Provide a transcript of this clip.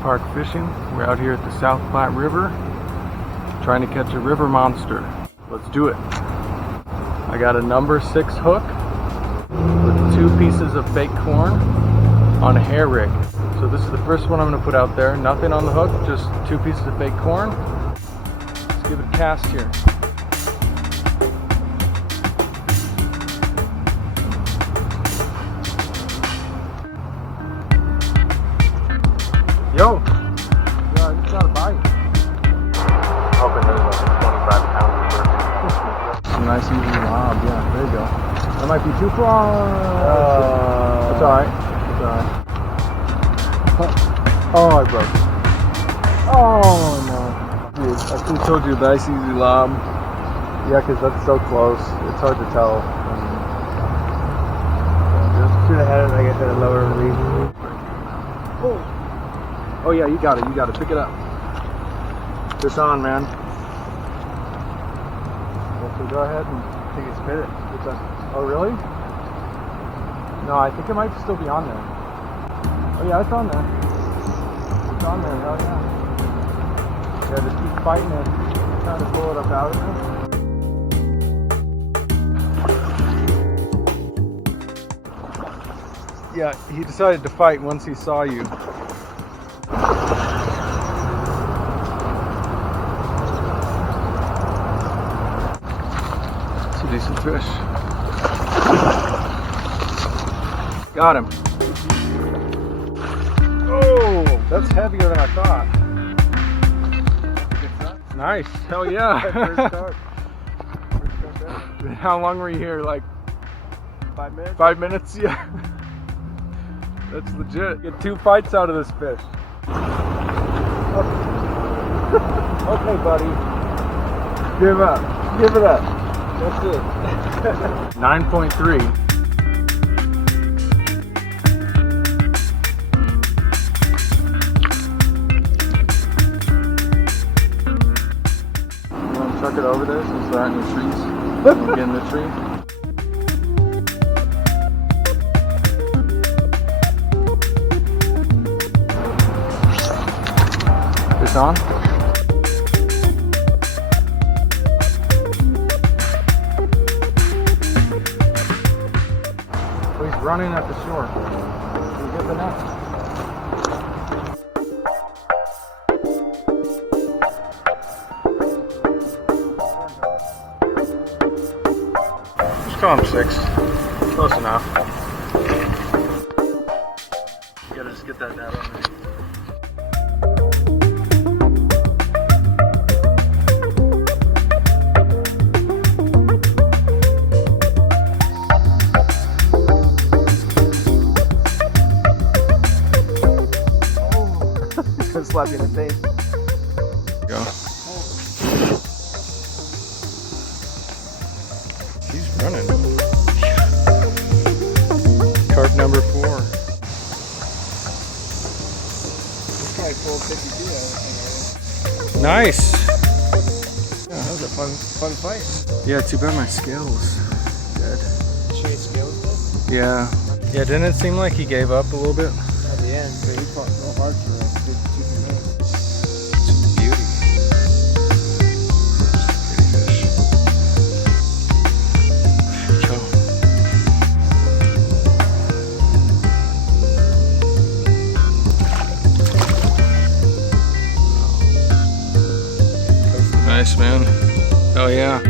Carp Fishing. We're out here at the South Platte River trying to catch a river monster. Let's do it. I got a number 6 hook with 2 pieces of fake corn on a hair rig. So this is the first one I'm going to put out there. Nothing on the hook, just 2 pieces of fake corn. Let's give it a cast here. Yo! Yeah, I just got a bite. Hoping there's like a 25-pound river. Some nice easy lob, yeah, there you go. That might be too far. That's alright. That's alright. Oh, I broke it. Oh no. Dude, I should have told you a nice easy lob. Yeah, because that's so close. It's hard to tell. Just should have had it, I guess, at a lower release. Oh! Oh yeah, you got it, pick it up. Fish on, man. So go ahead and I think it's spit it. oh really? No, I think it might still be on there. Oh yeah, it's on there. It's on there, hell yeah. Yeah, just keep fighting it, trying to pull it up out of there. Yeah, he decided to fight once he saw you. It's a decent fish. Got him. Oh, that's heavier than I thought. Nice. Hell yeah. First carp. How long were you here? Like 5 minutes? 5 minutes? Yeah. That's legit. Get 2 fights out of this fish. Okay, buddy. Give up. Give it up. That's it. 9.3. You want to chuck it over there since there aren't any trees? Get in the tree. Fish on. Oh, he's running at the shore. Can you get the net? Just call him 6. Close enough. You gotta just get that net on there. Slap you in the face. Go. He's running. Carp number 4. It's probably full 52. Nice. Yeah, that was a fun fight. Yeah, too bad my scale's dead. Show you scales though? Yeah. Yeah, didn't it seem like he gave up a little bit? At the end, but he fought so hard for a good 2 minutes. It's a beauty. Pretty fish. There you go. Nice, man. Oh yeah.